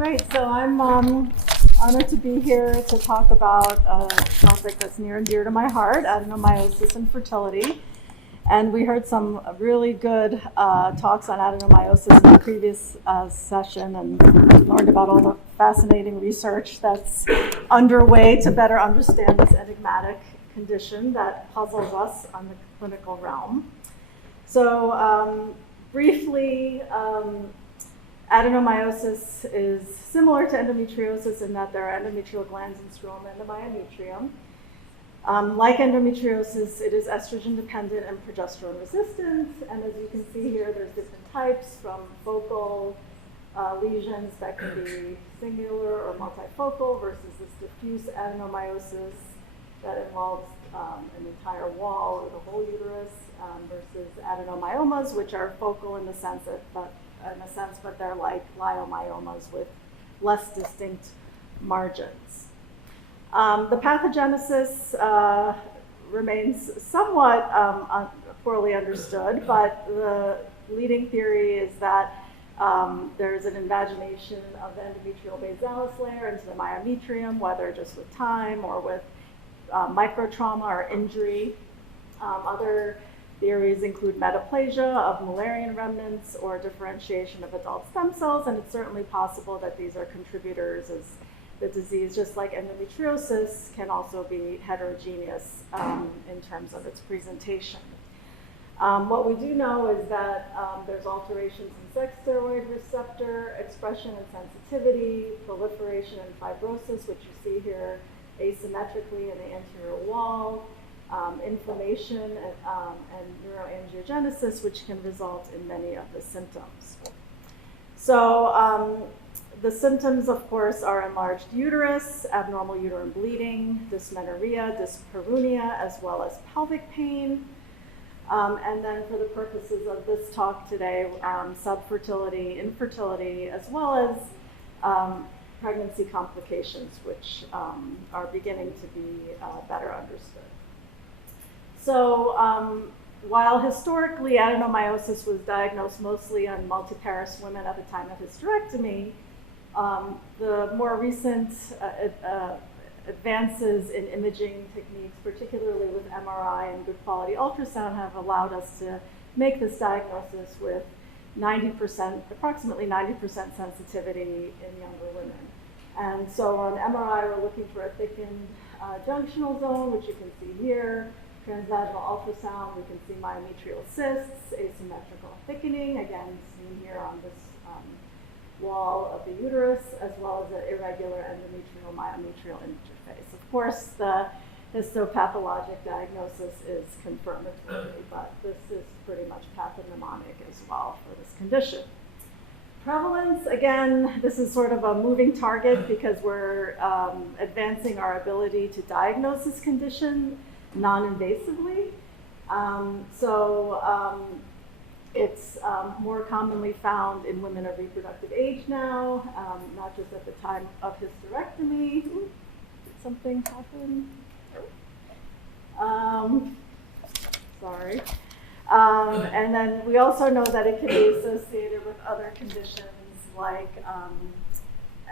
Great. So I'm honored to be here to talk about a topic that's near and dear to my heart, adenomyosis and fertility. And we heard some really good talks on adenomyosis in the previous session and learned about all the fascinating research that's underway to better understand this enigmatic condition that puzzles us on the clinical realm. So briefly, adenomyosis is similar to endometriosis in that there are endometrial glands in scrotum and the myometrium. Like endometriosis, it is estrogen dependent and progesterone resistant. And as you can see here, there's different types from focal lesions that can be singular or multifocal versus this diffuse adenomyosis that involves an entire wall or the whole uterus versus adenomyomas, which are focal in the sense that, but they're like leiomyomas with less distinct margins. The pathogenesis remains somewhat poorly understood, but the leading theory is that there's an invagination of the endometrial basalis layer into the myometrium, whether just with time or with microtrauma or injury. Other theories include metaplasia of Müllerian remnants or differentiation of adult stem cells, and it's certainly possible that these are contributors as the disease, just like endometriosis, can also be heterogeneous in terms of its presentation. What we do know is that there's alterations in sex steroid receptor expression and sensitivity, proliferation and fibrosis, which you see here asymmetrically in the anterior wall, inflammation and neuroangiogenesis, which can result in many of the symptoms. So the symptoms, of course, are enlarged uterus, abnormal uterine bleeding, dysmenorrhea, dyspareunia, as well as pelvic pain. And then for the purposes of this talk today, subfertility, infertility, as well as pregnancy complications, which are beginning to be better understood. So while historically adenomyosis was diagnosed mostly on multiparous women at the time of hysterectomy, the more recent advances in imaging techniques, particularly with MRI and good quality ultrasound, have allowed us to make this diagnosis with approximately 90% sensitivity in younger women. And so on MRI, we're looking for a thickened junctional zone, which you can see here. Transvaginal ultrasound, we can see myometrial cysts, asymmetrical thickening, again seen here on this wall of the uterus, as well as an irregular endometrial myometrial interface. Of course, the histopathologic diagnosis is confirmatory, but this is pretty much pathognomonic as well for this condition. Prevalence, again, this is sort of a moving target because we're advancing our ability to diagnose this condition non-invasively. It's more commonly found in women of reproductive age now, not just at the time of hysterectomy. Did something happen? Sorry. And then we also know that it can be associated with other conditions like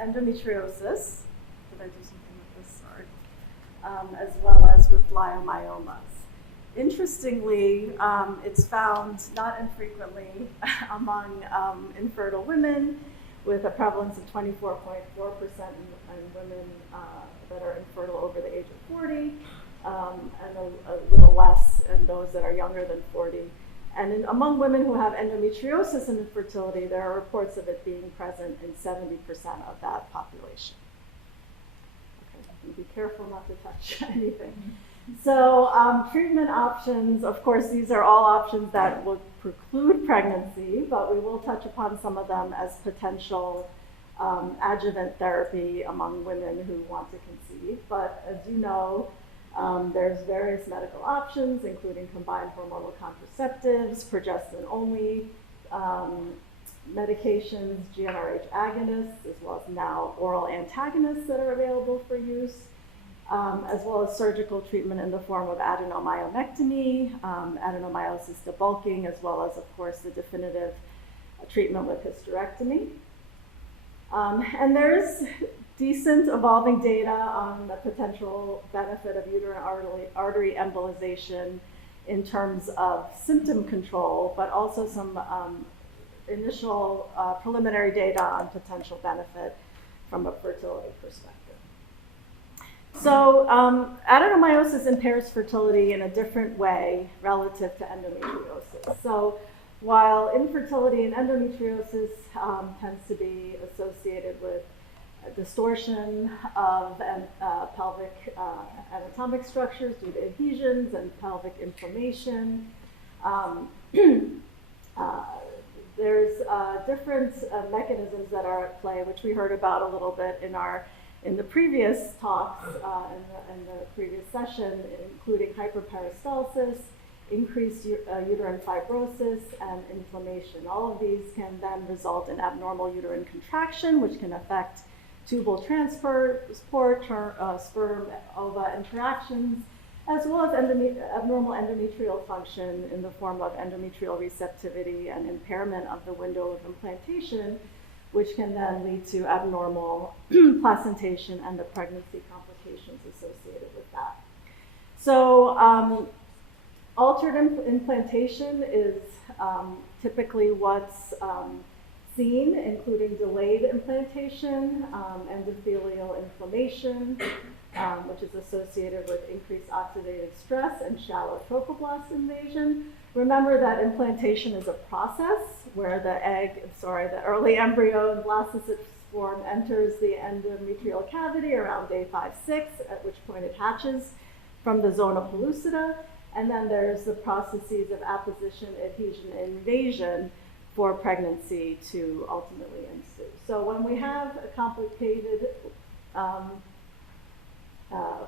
endometriosis. Did I do something with this? Sorry. As well as with leiomyomas. Interestingly, it's found not infrequently among infertile women, with a prevalence of 24.4% in women that are infertile over the age of 40, and a little less in those that are younger than 40. And among women who have endometriosis and infertility, there are reports of it being present in 70% of that population. Okay, be careful not to touch anything. So treatment options, of course, these are all options that would preclude pregnancy, but we will touch upon some of them as potential adjuvant therapy among women who want to conceive. But as you know, there's various medical options, including combined hormonal contraceptives, progestin-only medications, GnRH agonists, as well as now oral antagonists that are available for use. As well as surgical treatment in the form of adenomyomectomy, adenomyosis debulking, as well as, of course, the definitive treatment with hysterectomy. And there's decent evolving data on the potential benefit of uterine artery embolization in terms of symptom control, but also some initial preliminary data on potential benefit from a fertility perspective. So adenomyosis impairs fertility in a different way relative to endometriosis. So while infertility in endometriosis tends to be associated with distortion of pelvic anatomic structures due to adhesions and pelvic inflammation, there's different mechanisms that are at play, which we heard about a little bit in the previous talks, in the previous session, including hyperperistalsis, increased uterine fibrosis, and inflammation. All of these can then result in abnormal uterine contraction, which can affect tubal transport, sperm-ova interactions, as well as abnormal endometrial function in the form of endometrial receptivity and impairment of the window of implantation, which can then lead to abnormal placentation and the pregnancy complications associated with that. So altered implantation is typically what's seen, including delayed implantation, endothelial inflammation, which is associated with increased oxidative stress and shallow trophoblast invasion. Remember that implantation is a process where the early embryo in blastocyst form enters the endometrial cavity around day 5-6, at which point it hatches from the zona pellucida. And then there's the processes of apposition, adhesion, and invasion for pregnancy to ultimately ensue. So when we have a complicated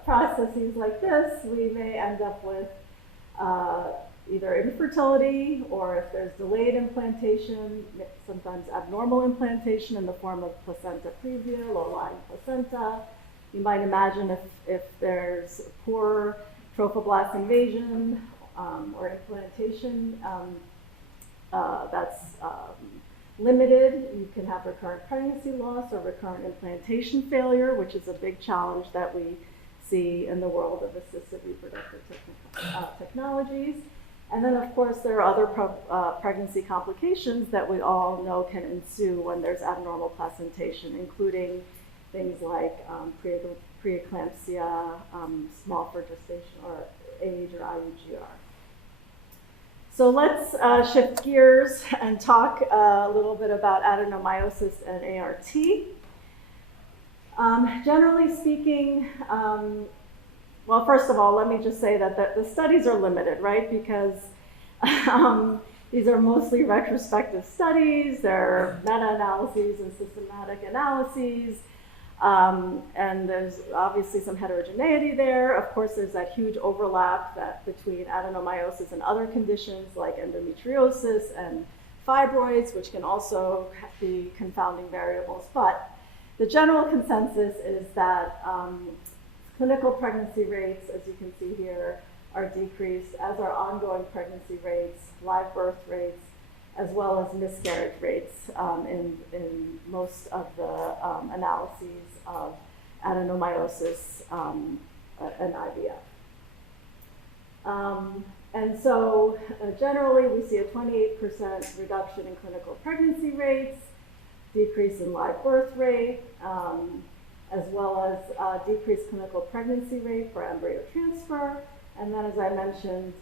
processes like this, we may end up with either infertility, or if there's delayed implantation, sometimes abnormal implantation in the form of placenta previa, low-lying placenta. You might imagine if there's poor trophoblast invasion or implantation that's limited, you can have recurrent pregnancy loss or recurrent implantation failure, which is a big challenge that we see in the world of assisted reproductive technologies. And then, of course, there are other pregnancy complications that we all know can ensue when there's abnormal placentation, including things like preeclampsia, small for gestation, or age, or IUGR. So let's shift gears and talk a little bit about adenomyosis and ART. Generally speaking, well, first of all, let me just say that the studies are limited, right? Because these are mostly retrospective studies. They're meta-analyses and systematic analyses. And there's obviously some heterogeneity there. Of course, there's that huge overlap between adenomyosis and other conditions like endometriosis and fibroids, which can also be confounding variables. But the general consensus is that clinical pregnancy rates, as you can see here, are decreased, as are ongoing pregnancy rates, live birth rates, as well as miscarriage rates in most of the analyses of adenomyosis and IVF. And so generally we see a 28% reduction in clinical pregnancy rates, decrease in live birth rate, as well as decreased clinical pregnancy rate for embryo transfer, and then, as I mentioned,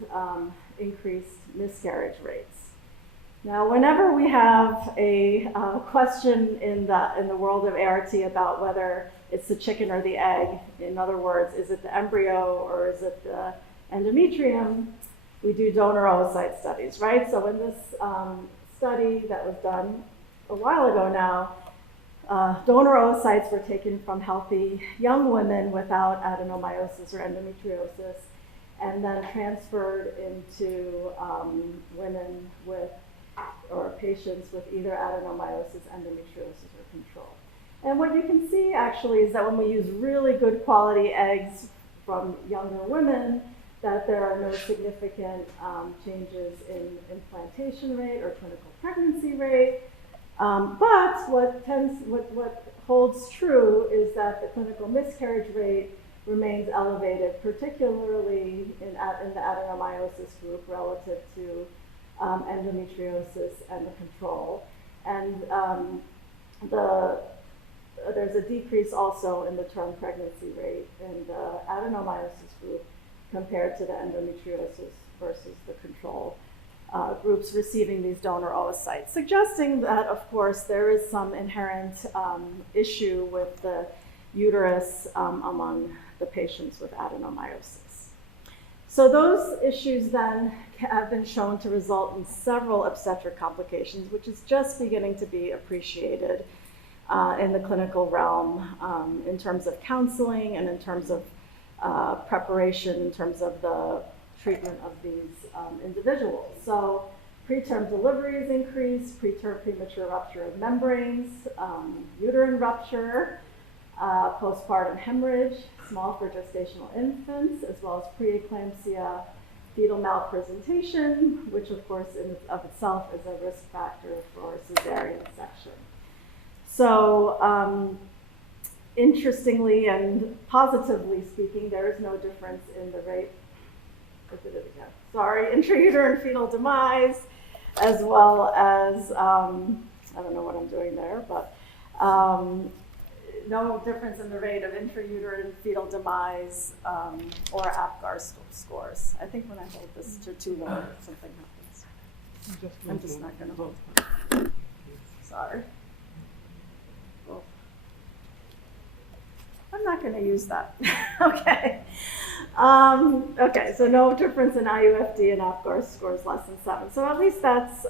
increased miscarriage rates. Now, whenever we have a question in the world of ART about whether it's the chicken or the egg, in other words, is it the embryo or is it the endometrium, we do donor oocyte studies, right? So in this study that was done a while ago now, donor oocytes were taken from healthy young women without adenomyosis or endometriosis, and then transferred into women with, or patients with either adenomyosis, endometriosis, or control. And what you can see actually is that when we use really good quality eggs from younger women, that there are no significant changes in implantation rate or clinical pregnancy rate. But what holds true is that the clinical miscarriage rate remains elevated, particularly in the adenomyosis group relative to endometriosis and the control. And there's a decrease also in the term pregnancy rate in the adenomyosis group compared to the endometriosis versus the control groups receiving these donor oocytes, suggesting that, of course, there is some inherent issue with the uterus among the patients with adenomyosis. So those issues then have been shown to result in several obstetric complications, which is just beginning to be appreciated in the clinical realm in terms of counseling and in terms of preparation, in terms of the treatment of these individuals. So preterm deliveries increase, preterm premature rupture of membranes, uterine rupture, postpartum hemorrhage, small for gestational infants, as well as preeclampsia, fetal malpresentation, which of course in of itself is a risk factor for cesarean section. So interestingly and positively speaking, there is no difference in the rate, intrauterine fetal demise, as well as, I don't know what I'm doing there, but no difference in the rate of intrauterine fetal demise or APGAR scores. I think when I hold this to too long, something happens. I'm just not going to hold it. Sorry. Well, I'm not going to use that. Okay. Okay, so no difference in IUFD and APGAR scores less than 7. So at least that's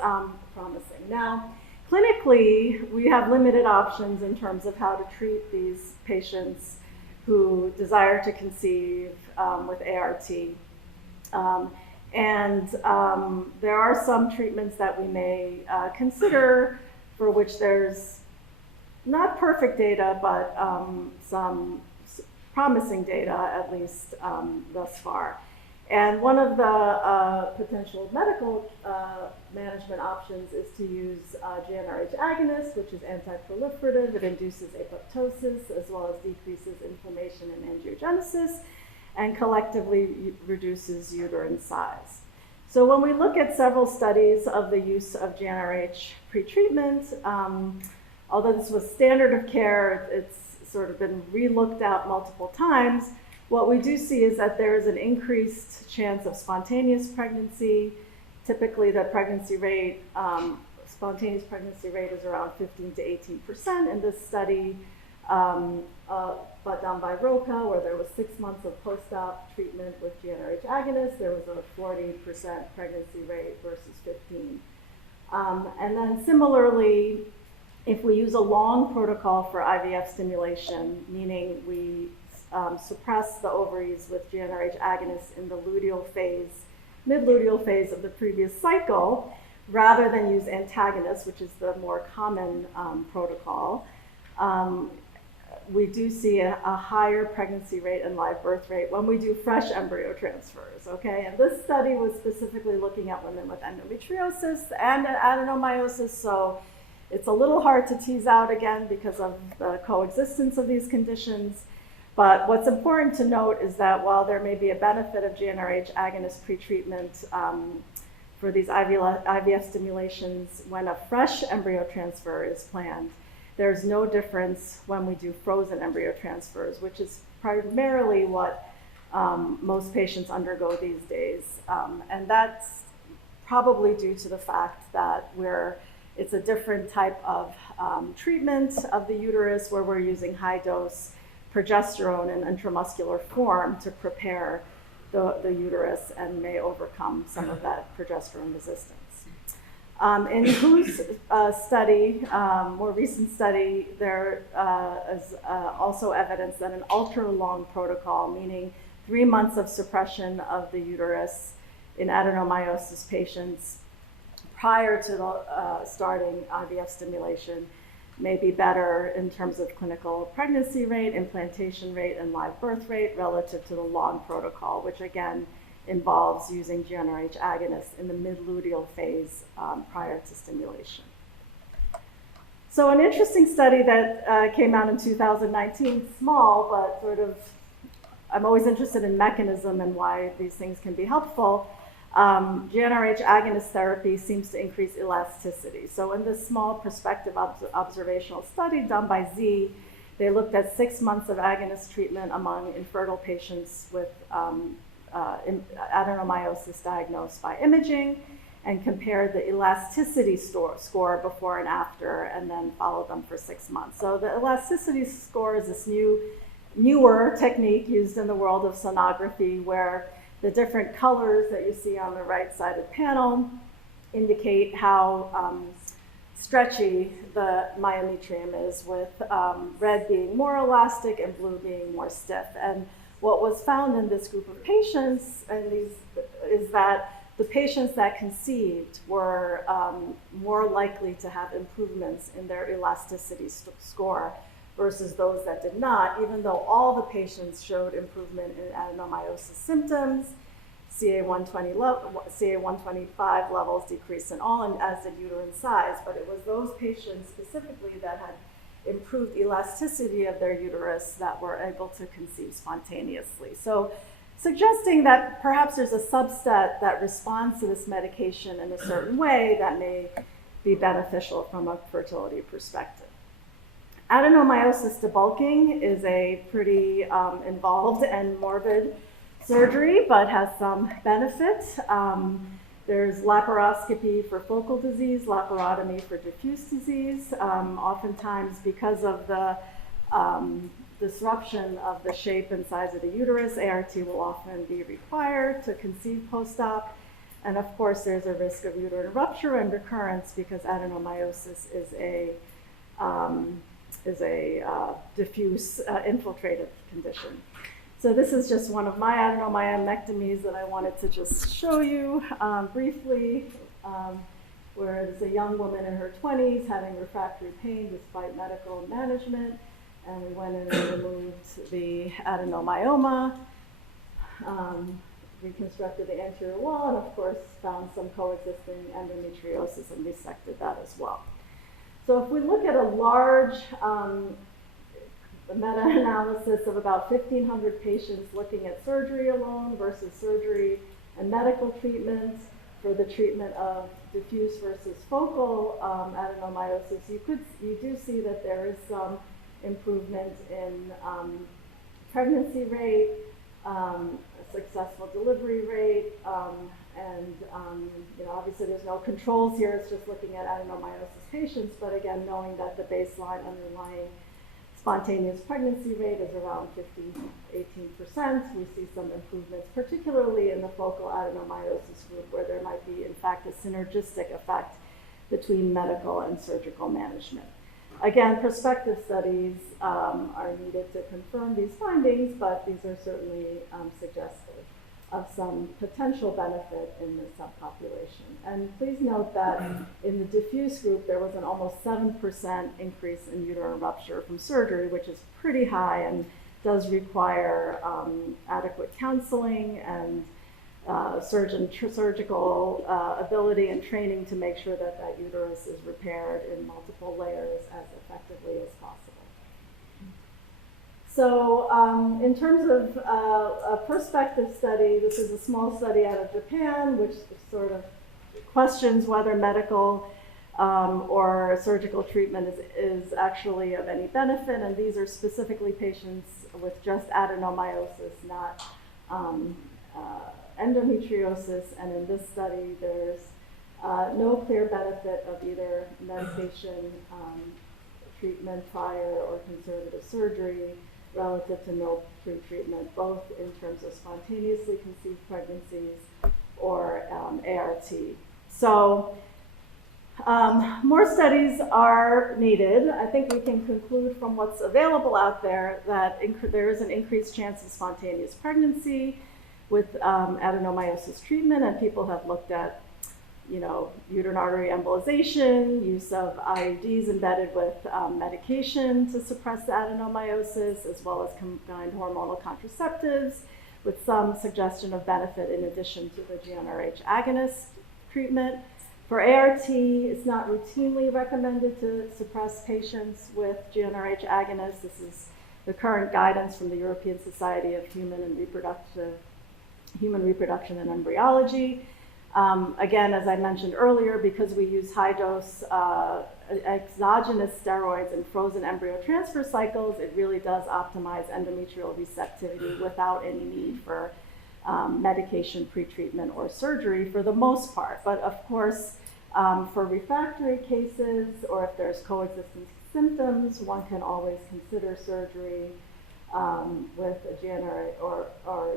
promising. Now, clinically, we have limited options in terms of how to treat these patients who desire to conceive with ART. There are some treatments that we may consider for which there's not perfect data, but some promising data, at least thus far. And one of the potential medical management options is to use GnRH agonist, which is anti-proliferative. It induces apoptosis as well as decreases inflammation and angiogenesis, and collectively reduces uterine size. So when we look at several studies of the use of GnRH pretreatment, although this was standard of care, it's sort of been re-looked at multiple times. What we do see is that there is an increased chance of spontaneous pregnancy. Typically, the pregnancy rate, spontaneous pregnancy rate is around 15 to 18%. In this study, but done by Roca, where there was 6 months of post-op treatment with GnRH agonists, there was a 40% pregnancy rate versus 15. And then similarly, if we use a long protocol for IVF stimulation, meaning we suppress the ovaries with GnRH agonists in the luteal phase, mid-luteal phase of the previous cycle, rather than use antagonists, which is the more common protocol, we do see a higher pregnancy rate and live birth rate when we do fresh embryo transfers, okay? And this study was specifically looking at women with endometriosis and adenomyosis, so it's a little hard to tease out again because of the coexistence of these conditions. But what's important to note is that while there may be a benefit of GnRH agonist pretreatment for these IVF stimulations when a fresh embryo transfer is planned, there's no difference when we do frozen embryo transfers, which is primarily what most patients undergo these days. And that's probably due to the fact that it's a different type of treatment of the uterus where we're using high dose progesterone in intramuscular form to prepare the uterus and may overcome some of that progesterone resistance. In Hu's study, more recent study, there is also evidence that an ultra-long protocol, meaning 3 months of suppression of the uterus in adenomyosis patients prior to starting IVF stimulation, may be better in terms of clinical pregnancy rate, implantation rate, and live birth rate relative to the long protocol, which again involves using GnRH agonists in the mid-luteal phase prior to stimulation. So an interesting study that came out in 2019, small, but sort of, I'm always interested in mechanism and why these things can be helpful. GnRH agonist therapy seems to increase elasticity. So in this small prospective observational study done by Z, they looked at 6 months of agonist treatment among infertile patients with adenomyosis diagnosed by imaging, and compared the elasticity score before and after, and then followed them for 6 months. So the elasticity score is this newer technique used in the world of sonography, where the different colors that you see on the right side of the panel indicate how stretchy the myometrium is, with red being more elastic and blue being more stiff. And what was found in this group of patients is that the patients that conceived were more likely to have improvements in their elasticity score versus those that did not, even though all the patients showed improvement in adenomyosis symptoms. CA-125 levels decreased in all, and as did uterine size, but it was those patients specifically that had improved elasticity of their uterus that were able to conceive spontaneously. So suggesting that perhaps there's a subset that responds to this medication in a certain way that may be beneficial from a fertility perspective. Adenomyosis debulking is a pretty involved and morbid surgery, but has some benefit. There's laparoscopy for focal disease, laparotomy for diffuse disease. Oftentimes, because of the disruption of the shape and size of the uterus, ART will often be required to conceive post-op. And of course, there's a risk of uterine rupture and recurrence because adenomyosis is a diffuse infiltrative condition. So this is just one of my adenomyomectomies that I wanted to just show you briefly, where there's a young woman in her 20s having refractory pain despite medical management, and we went in and removed the adenomyoma, reconstructed the anterior wall, and of course found some coexisting endometriosis and resected that as well. So if we look at a large meta-analysis of about 1,500 patients looking at surgery alone versus surgery and medical treatment for the treatment of diffuse versus focal adenomyosis, you do see that there is some improvement in pregnancy rate, successful delivery rate, and obviously there's no controls here, it's just looking at adenomyosis patients, but again, knowing that the baseline underlying spontaneous pregnancy rate is around 18%. We see some improvements, particularly in the focal adenomyosis group, where there might be, in fact, a synergistic effect between medical and surgical management. Again, prospective studies are needed to confirm these findings, but these are certainly suggestive of some potential benefit in this subpopulation. And please note that in the diffuse group, there was an almost 7% increase in uterine rupture from surgery, which is pretty high and does require adequate counseling and surgical ability and training to make sure that that uterus is repaired in multiple layers as effectively as possible. So in terms of a prospective study, this is a small study out of Japan, which sort of questions whether medical or surgical treatment is actually of any benefit. And these are specifically patients with just adenomyosis, not endometriosis. And in this study, there's no clear benefit of either medication treatment prior or conservative surgery relative to no pre-treatment, both in terms of spontaneously conceived pregnancies or ART. So more studies are needed. I think we can conclude from what's available out there that there is an increased chance of spontaneous pregnancy with adenomyosis treatment, and people have looked at uterine artery embolization, use of IUDs embedded with medication to suppress the adenomyosis, as well as combined hormonal contraceptives, with some suggestion of benefit in addition to the GnRH agonist treatment. For ART, it's not routinely recommended to suppress patients with GnRH agonists. This is the current guidance from the European Society of Human Reproduction and Embryology. Again, as I mentioned earlier, because we use high-dose exogenous steroids in frozen embryo transfer cycles, it really does optimize endometrial receptivity without any need for medication, pretreatment, or surgery for the most part. But of course, for refractory cases, or if there's coexisting symptoms, one can always consider surgery with a GnRH or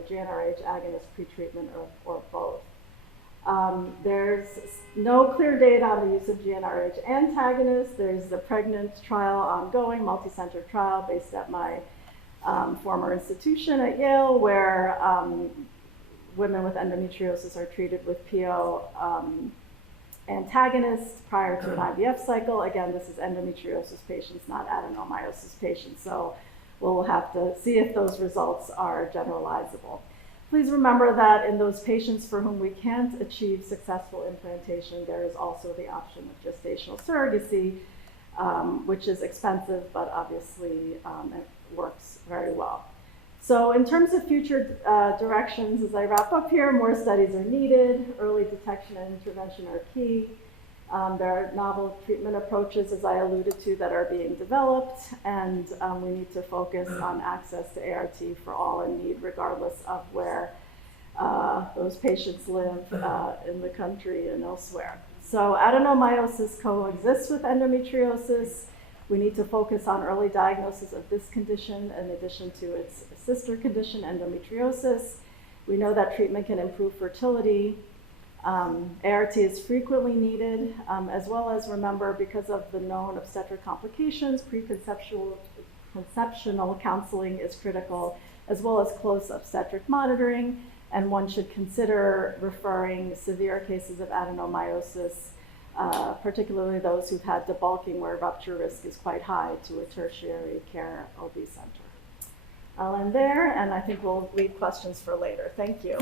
GnRH agonist pretreatment or both. There's no clear data on the use of GnRH antagonists. There's the pregnant trial ongoing, multi-center trial based at my former institution at Yale, where women with endometriosis are treated with PO antagonists prior to an IVF cycle. Again, this is endometriosis patients, not adenomyosis patients. So we'll have to see if those results are generalizable. Please remember that in those patients for whom we can't achieve successful implantation, there is also the option of gestational surrogacy, which is expensive, but obviously it works very well. So in terms of future directions, as I wrap up here, more studies are needed. Early detection and intervention are key. There are novel treatment approaches, as I alluded to, that are being developed, and we need to focus on access to ART for all in need, regardless of where those patients live in the country and elsewhere. So adenomyosis coexists with endometriosis. We need to focus on early diagnosis of this condition in addition to its sister condition, endometriosis. We know that treatment can improve fertility. ART is frequently needed, as well as, remember, because of the known obstetric complications, preconceptional counseling is critical, as well as close obstetric monitoring, and one should consider referring severe cases of adenomyosis, particularly those who've had debulking where rupture risk is quite high, to a tertiary care OB center. I'll end there, and I think we'll leave questions for later. Thank you.